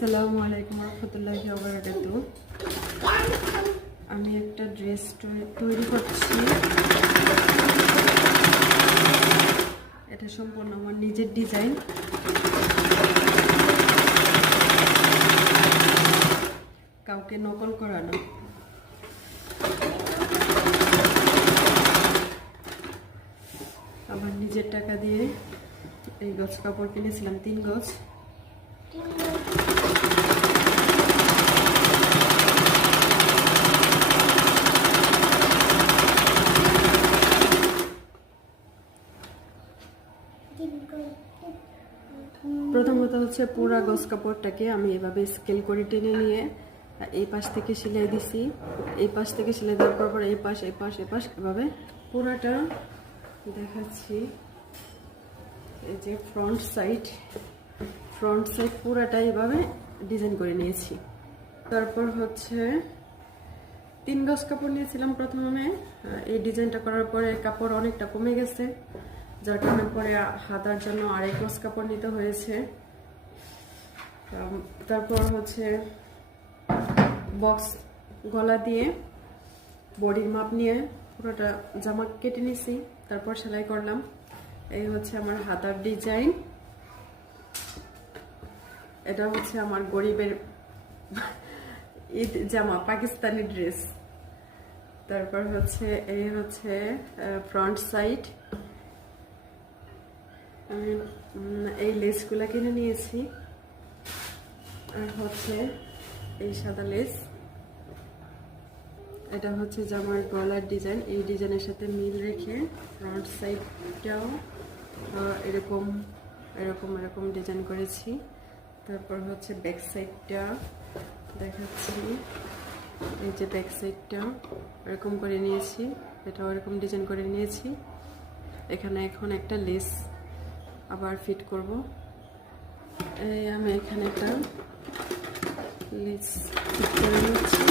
আসসালামু আলাইকুম রহমতুল্লাহি ওয়া বারাকাতুহু। আমি একটা ড্রেস তৈরি করছি। এটা সম্পূর্ণ আমার নিজের ডিজাইন। কাউকে নকল করানো। আমার নিজের টাকা দিয়ে এই গজ কাপড় কিনেছিলাম 3 গজ। প্রথমত হচ্ছে পুরা গজ কাপড়টাকে আমি এভাবে স্কেল করে টেনে নিয়ে এই পাশ থেকে সেলাই দিছি। এই পাশ থেকে সেলাই দেওয়ার পর এই পাশ এভাবে পুরাটা দেখাচ্ছি। এই যে ফ্রন্ট সাইড পুরাটা এভাবে ডিজাইন করে নিয়েছি। তারপর হচ্ছে 3 গজ কাপড় নিয়েছিলাম প্রথমে। এই ডিজাইনটা করার পরে কাপড় অনেকটা কমে গেছে, যার কারণে পরে হাতার জন্য আরেক গজ কাপড় নিতে হয়েছে। তারপর হচ্ছে বক্স গলা দিয়ে বডির মাপ নিয়ে পুরোটা জামা কেটে নিছি, তারপর সেলাই করলাম। এই হচ্ছে আমার হাতার ডিজাইন। এটা হচ্ছে আমার গরিবের ঈদ জামা, পাকিস্তানি ড্রেস। তারপর হচ্ছে এই হচ্ছে ফ্রন্ট সাইড। আমি এই লেসগুলা কিনে নিয়েছি। আর হচ্ছে এই সাদা লেস। এটা হচ্ছে জামার গলার ডিজাইন। এই ডিজাইনের সাথে মিল রেখে ফ্রন্ট সাইডটাও এরকম ডিজাইন করেছি। তারপর হচ্ছে ব্যাক সাইডটা দেখাচ্ছি। এই যে ব্যাক সাইডটা এরকম করে নিয়েছি, এটাও এরকম ডিজাইন করে নিয়েছি। এখানে এখন একটা লেস আবার ফিট করব। এই আমি এখানে একটা লেস ফিট করে নিচ্ছি।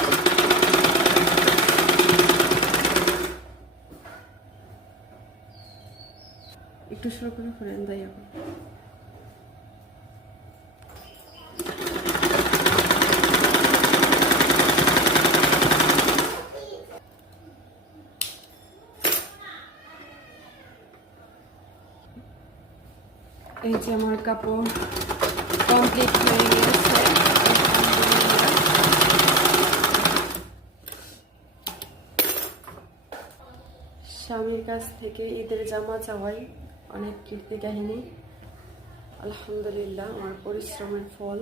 একটু শুরু করে ফেলেন তাই এখন। এই যে আমার কাপড় কমপ্লিট হয়ে গেছে। স্বামীর কাছ থেকে ঈদের জামা চাওয়াই অনেক কীর্তি কাহিনী। আলহামদুলিল্লাহ, আমার পরিশ্রমের ফল।